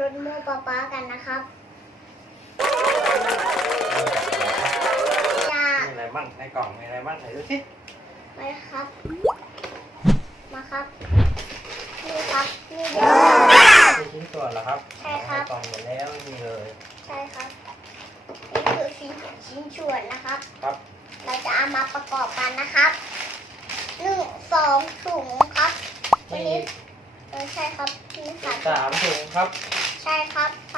รถโม่ป๊าป๊ากันนะครับจะมีอะไรบ้างในกล่องมีอะไรบ้างไหนดูสิมาครับ มาครับ นี่ครับนี่เดียวมีชิ้นส่วนเหรอครับใช่ครับในกล่องหมดแล้วไม่มีเลย ใช่ครับนี่คือชิ้นชิ้นส่วนนะครับ ครับ เราจะเอามาประกอบกันนะครับหนึ่งสองถุงครับวันมีนี้เออใช่ครับนี่ค่ะสามถุงครับใช่ครับส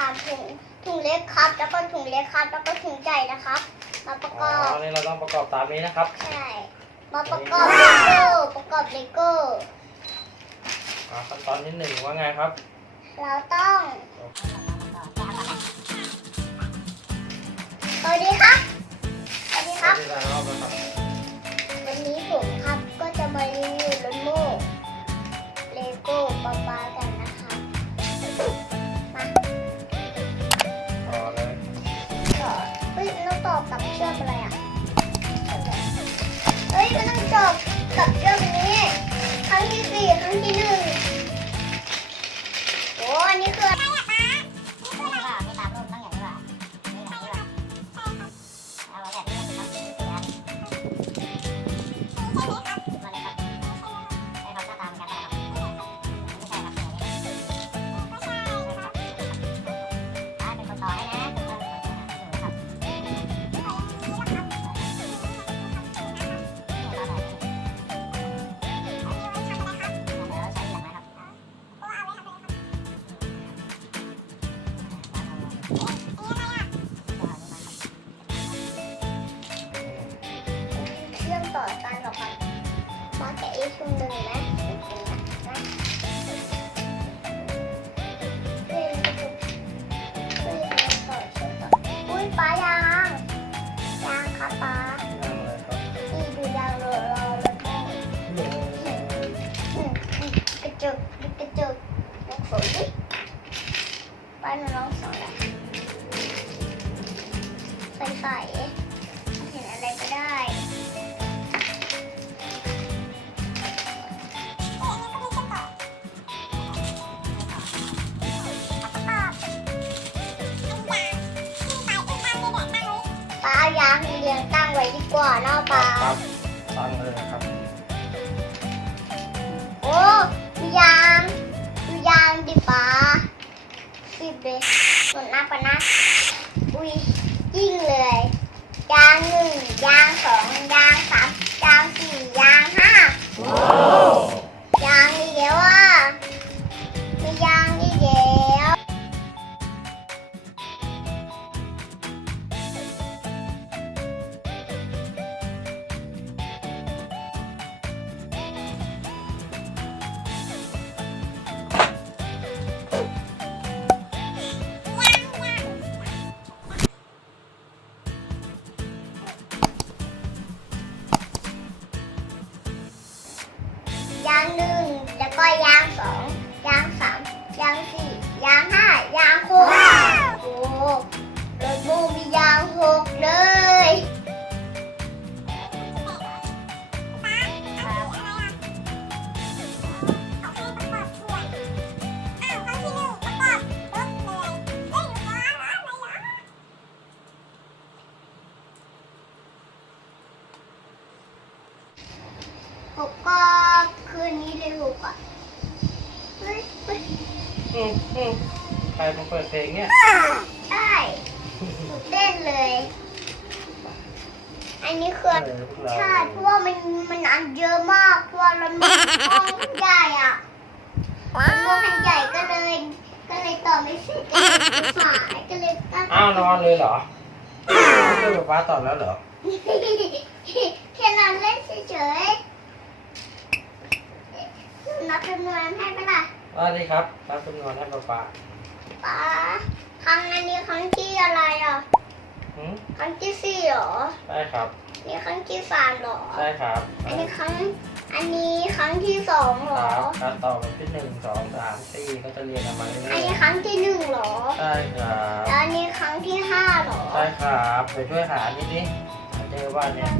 ามถุงถุงเล็กครับ แล้วก็ถุงเล็กครับ แล้วก็ถุงใหญ่นะครับมาประกอ๋ออบนี่เราต้องประกอบตามนี้นะครับ ใช่มาประกอบเลโก้ประกอบเลโก้อ่าขั้นตอนที่หนึ่งว่าไงครับ เราต้องสวัสดีครับ ส่เห็นอะไรก็ได้ปลายางเรียงตั้งไว้ดีกว่าเนาะปลาครับตั้งเลยนะครับ โอ้มียางมียางดิปลาสิบเลยหมดนับปะนะอุ้ย ยิ่งเลยยางหนึ่งยางสองยางสามยางสี่ยางห้ายางอีกแล้วอะ กอะเฮ้ยเฮ้ยอืมอืมใครมาเปิดเพลงเนี่ยได้หนูเต้นเลย อันนี้คือเออพวกเราใช่เพราะว่ามันมันอันเยอะมากเพราะว่ามันมีห้องใหญ่อะมันห้องใหญ่ก็เลย ก็เลยต่อไม่เสร็จก็เลยสายก็เลยตั้งอ้าวนอนเลยเหรอไม่ใช่ป๊าป๊าตอบแล้วเหรอแค่นอนเล่นเฉยๆ นับจำนวนให้ไหมล่ะว่าดีครับรับจำนวนให้ป๊าป๊าป้าครั้งอันนี้ครั้งที่อะไรอะหืมครั้งที่สี่เหรอได้ครับ นี่ครั้งที่สามเหรอได้ครับอันนี้ครั้ง อันนี้ครั้งที่สองเหรคอรับการต่อแบบที่หนึ่งสองสามสี่ก็จะเรียงกันมาเรื่อันอยนี้ครั้งที่หนึ่งเหรอๆได้ครับแล้วอันนี้ครั้งที่ห้าเหรอได้ครับไปช่วยหานิดนิดเจอว่าเนี่ย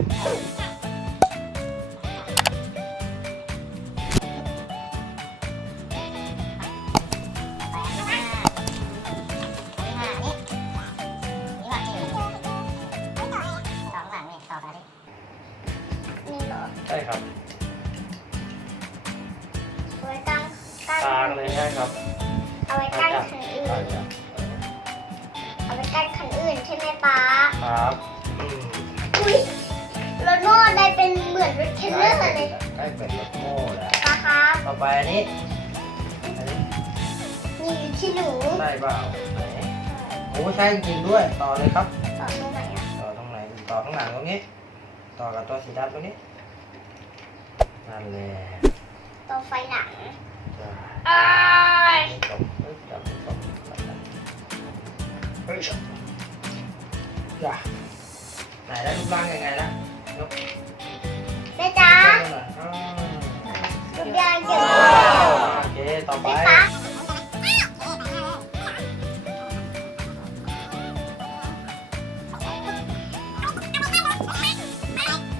กลางเลยใช่ครับ เอาไว้กั้นคันอื่น เอาไว้กั้นคันอื่นใช่ไหมป๊าครับอืมอุ้ยรถโม่ได้เป็นเหมือนรถเทรลเลอร์เลยใกล้เป็นรถโม่แล้วป๊าครับต่อไปอันนี้อันนี้นี่อยู่ที่หนูใช่เปล่าไหนโอ้ใช่จริงๆด้วย ต่อเลยครับ ต่อตรงไหนอะต่อตรงไหน ต่อข้างหลังตรงนี้ ต่อกับตัวสีดำตรงนี้ นั่นแหละ ต่อไฟหลัง จ้ะอ้ายเฮ้ยจบจบเฮ้ยจบจ้ะไหนได้รูปร่างยังไงนะยกแม่จ๋าขึ้นมาหน่อยอ้าวทุกยางเก็บโอเคต่อไปพี่ป๊า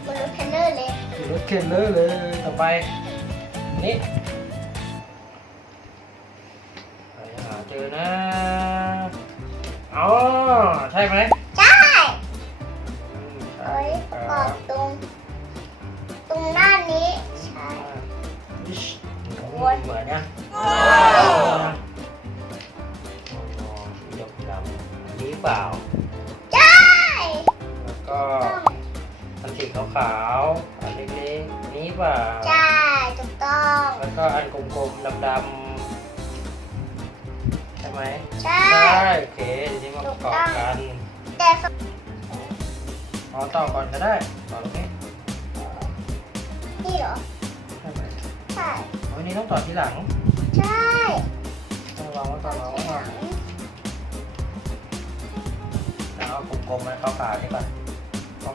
บนรถเทรลเลอร์เลย รถเข็นเลยเลยต่อไป นี่ ช่ไหมใช่อืมเอาใช่ไว้คประกรัอบบตรง ตรงหน้านี้ ใช่ อิชเหมือนเหมือนเนี่ยอ๋อสีดำดำอันนี้เปล่า ใช่ แล้วก็ต้องอันสีขาวๆอันเล็กๆอันนี้เปล่า ใช่ ถูกต้อง แล้วก็อันกลมๆดำๆใช่ ไหมใช่ใช่ โอเคเดี๋ยวนี้มาประกอบกันแต่สอ๋อต่อก่อนก็ได้ต่อตรงนี้นี่เหรอ ใช่ไหมใช่ วันนี้ต้องต่อทีหลัง ใช่ต้องวางไว้ก่อนวางไว้ก่อนแล้วเอากลมๆมาขาวๆนี่ก่อน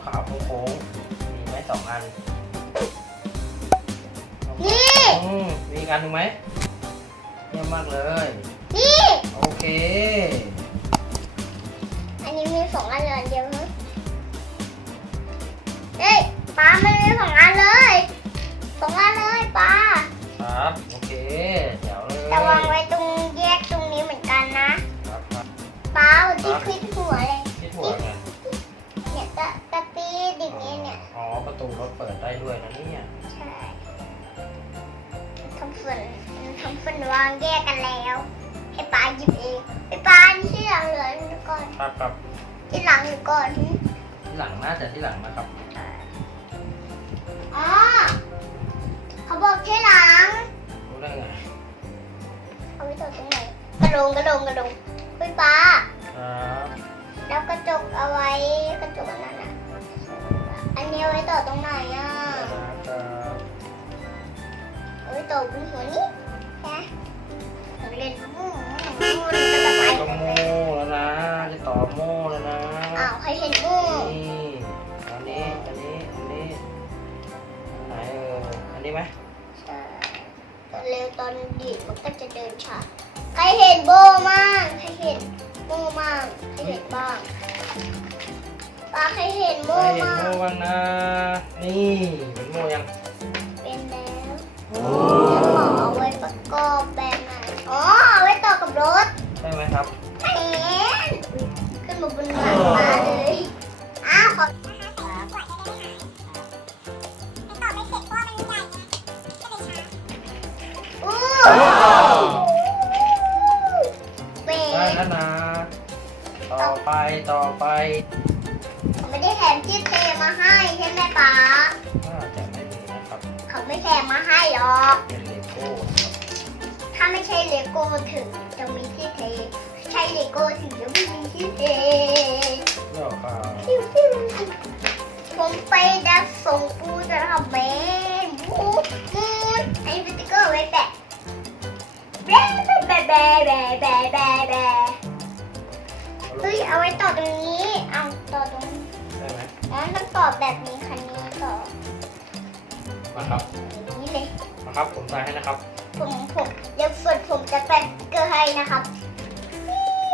ขาวๆโค้งๆมีไหมสองอันนี่อืมมีอีกอันหนึ่งไหมเยี่ยมมากเลยนี่ โอเค อันนี้มีสองอันเลยอันเดียวฮะเฮ้ยป้ามันมีสองอันเลยสองอันเลยป้าครับ โอเค เดี๋ยวเลยแต่วางไว้ตรงแยกตรงนี้เหมือนกันนะครับครับป้าวันที่คลิดหัวเลยคิดหัวไงเนี่ยตะตะปีดิ่งนี้เนี่ยอ๋อ ประตูรถเปิดได้ด้วยนะเนี่ยใช่ทำฝนทำฝนวางแยกกันแล้ว ให้ป้าหยิบเองไอ้ป้านี่ที่หลังเหลือหนูก่อน ครับครับที่หลังหนูก่อนที่หลังน่าจะที่หลังนะครับอ๋อเขาบอกที่หลัง รู้ได้ไงเอาไว้ต่อตรงไหนกระโดงกระโดงกระโดงไฟฟ้า ครับแล้วกระจกเอาไว้กระจกอันนั้นอะ เร็วตอนดีดมันก็จะเดินช้าใครเห็นโบมั่งใครเห็นโมมั่งใครเห็นบ้างป้าใครเห็นโมไม่เห็นมั่งโม่บ้างนะ นี่เป็นโม่ยังเป็นแล้วจะขอเอาไว้ประกอบแบบไหนอ๋อเอาไว้ต่อกับรถ ใช่ไหมครับแหมขึ้นมาบนหลังมาเลย ไปเขาไม่ได้แถมที่เทมาให้ใช่ไหมป๊าน่าจะไม่มีนะครับเขาไม่แถมมาให้หรอก เป็นเลโก้นะครับถ้าไม่ใช่เลโก้ถึงจะมีที่เท ใช่เลโก้ถึงจะไม่มีที่เทเรื่องข่าวปิ้วปิ้วผมไปดักส่งปูจะทำเบนมูดมูดไอ้สติ๊กเกอร์ไว้แปะแบะแบะแบะแบะแบะแบะแบะเฮ้ยเอาไว้ต่อตรงนี้เอา ต่อตรงนี้ได้ไหมงั้นต้องต่อแบบนี้คันนี้ต่อมาครับอย่างนี้เลย มาครับ ผมใส่ให้นะครับผมผมเดี๋ยวส่วนผมจะแปะสติ๊กเกอร์ให้นะครับ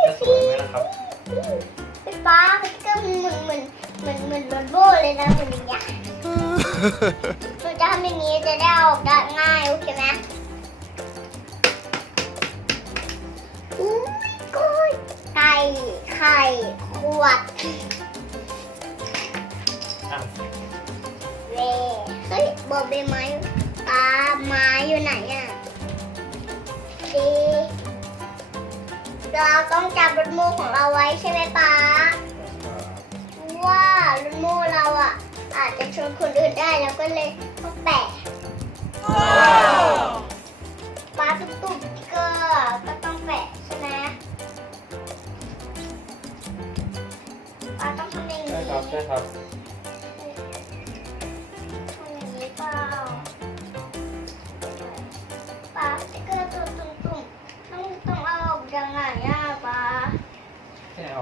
จะสวยไหมนะครับเป็นป้าสติ๊กเกอร์มันเหมือนเหมือนเหมือนเหมือนรถโบเลยนะเหมือนอย่างเงี้ยหนูจะทำอย่างนี้จะได้ออกได้ง่ายโอเคไหมอุ้ยก้อยไก่ไข่ขวด เวเฮ้ยบอกใบไม้ป้าไม้อยู่ไหนอะดีเราต้องจับรถมูของเราไว้ใช่ไหมป้าว่ารถมูเราอะ อาจจะชนคนอื่นได้แล้วก็เลยต้องแปะป้าตุ๊กๆก็ก็ต้องแปะใช่ไหมป้าต้องทำองใช่นี้ครับใช่ครับ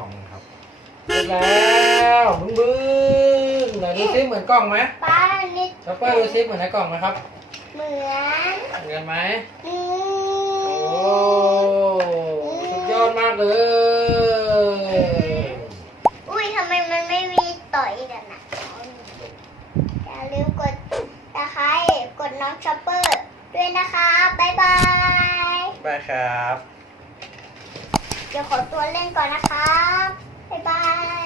แค่ออกครับเสร็จแล้วบึ้งบึ้งไหนดูซิเหมือนกล้องไหมป้านิดช็อปเปอร์ดูซิเหมือนในกล่องไหมครับ เหมือนเหมือนกันไหมอืโอ้มสุดยอดมากเลย อุ้ยทำไมมันไม่มีต่อยกันนะอย่าลืมกดตะไคร้กดน้องช็อปเปอร์ด้วยนะคะ บ๊ายบายไปครับ เดี๋ยวขอตัวเล่นก่อนนะครับบ๊ายบาย